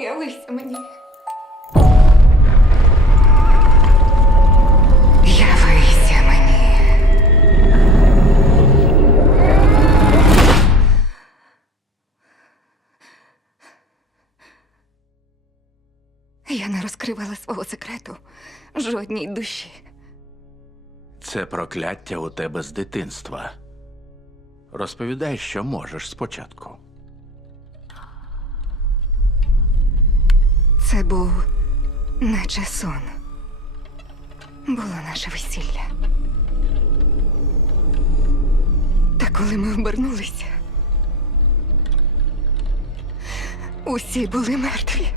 Явися мені. Явися мені. Я не розкривала свого секрету жодній душі. Це прокляття у тебе з дитинства. Розповідай, що можеш спочатку. Це був наче сон. Було наше весілля. Та коли ми обернулися, усі були мертві.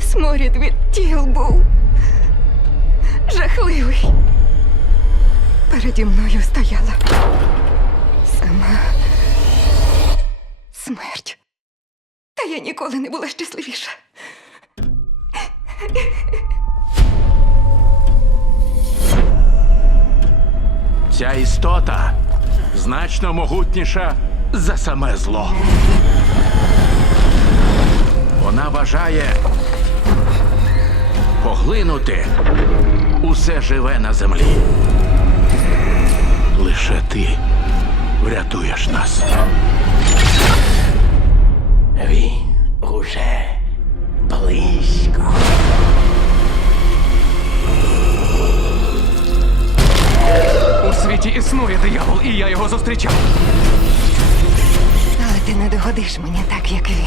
Сморід від тіл був жахливий. Переді мною стояла сама смерть. Та я ніколи не була щасливіша. Ця істота значно могутніша за саме зло. Вона бажає поглинути усе живе на землі. Лише ти врятуєш нас. Він уже близько. У світі існує диявол, і я його зустрічав. Але ти не догодиш мені так, як він.